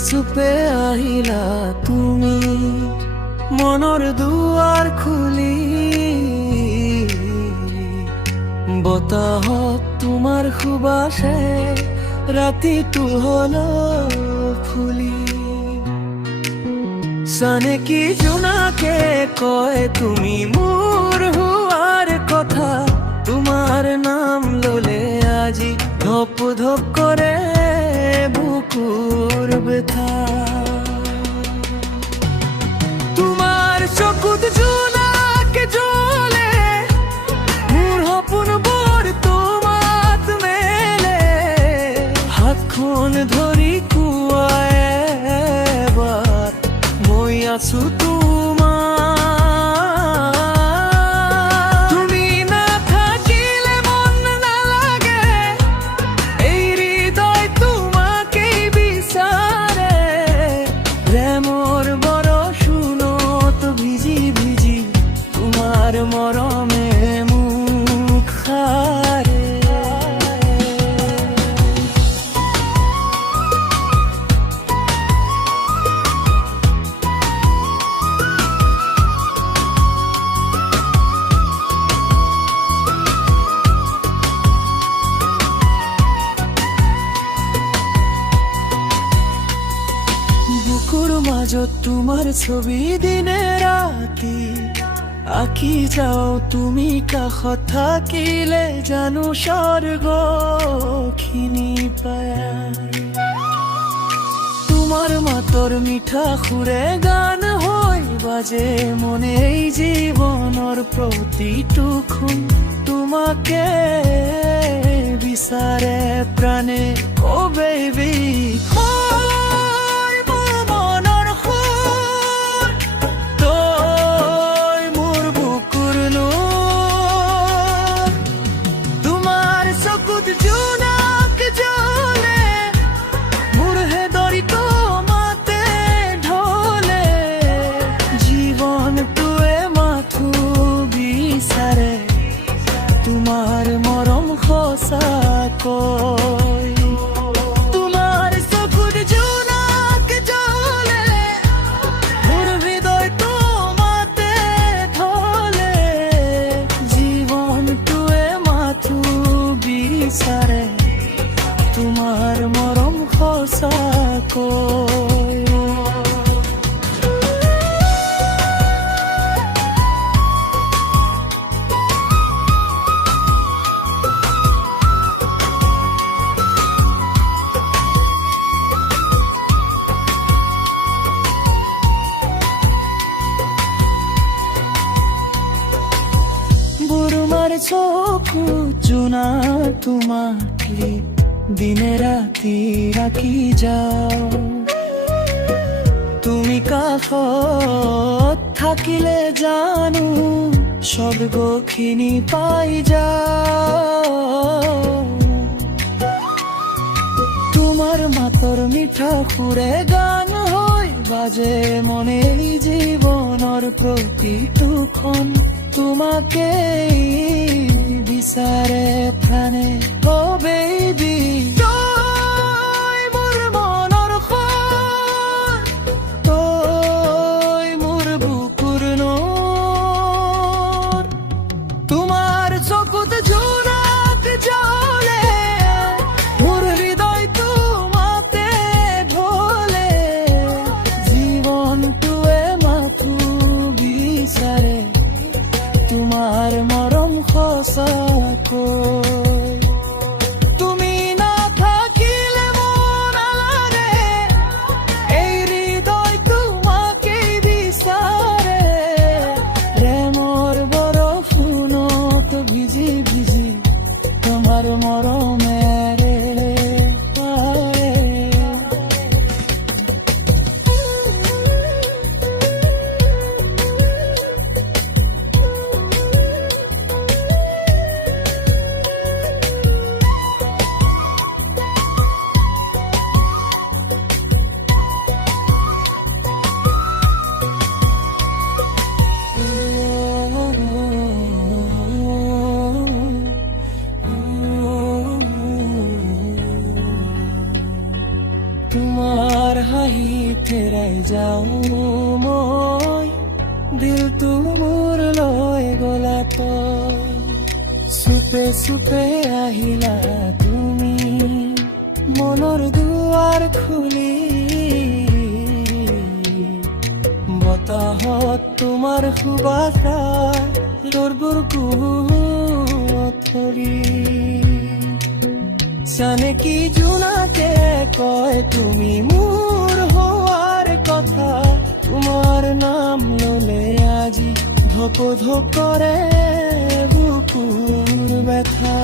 চুপে আহিলা তুমি মনৰ দুৱাৰ খুলি বতাহত তোমাৰ সুবাসে ৰাতিটো হল ফুলি জানে কি জোনাকে কয় তুমি মোৰ হোৱাৰ কথা তোমাৰ নাম ললে আজি ধপ ধপ কৰে বুকুৰ ব্যথা তোমাৰ চকুত জোনাকে জ্বলে মোৰ সপোনবোৰ তোমাত মেলে হাতখন ধৰি কোৱাই এবাৰ মই আছো মৰমে মুখ খাৰে বুকুৰ মাজত তোমাৰ ছবি দিনে ৰাতি আঁকি যাও তুমি কাষত থাকিলে জানো স্বৰ্গখিনি পায় তোমাৰ মাতৰ মিঠা সুৰে গান হৈ বাজে মনে এই জীৱনৰ প্ৰতিটো খুন তোমাকে বিচাৰে প্ৰাণে ও বেবি তোমাৰ মৰম সঁচাকৈ তোমাৰ চকুত জোনাক জ্বলে মোৰ হৃদয়টো মাতে ঢলে জীৱনটোৱে মাথো বিচাৰে তোমাৰ মৰম সঁচাকৈ চকু জোনা তোমাকে দিনে ৰাতি ৰাখি যাও তুমি কাষত থাকিলে জানো স্বৰ্গখিনি পাই যাও তোমাৰ মাতৰ মিঠা সুৰে গান হৈ বাজে মনে জীৱনৰ প্ৰতিটো ক্ষণ তোমাকে বিচাৰে প্ৰাণে ও বেবি তই মোৰ মনৰ সোণ তই মোৰ বুকুৰ নৈ তোমাৰ চকুত জোনাক জ্বলে মোৰ হৃদয়টো মাতে ঢলে জীৱনটোৱে মাথো বিচাৰে তোমাৰ মৰম সঁচাকৈ তুমি নাথাকিলে ফেৰাই যাওঁ মই, দিলটো মোৰ লৈ গলা তই। চুপে চুপে আহিলা তুমি, মনৰ দুৱাৰ খুলি, বতাহত তোমাৰ সুবাসাই তোৰবোৰ কোত ধৰি। জানে কি জোনাকে কয় তুমি মোৰ হোৱাৰ কথা, তোমাৰ নাম ললে আজি ধপ ধপ কৰে বুকুৰ ব্যথা।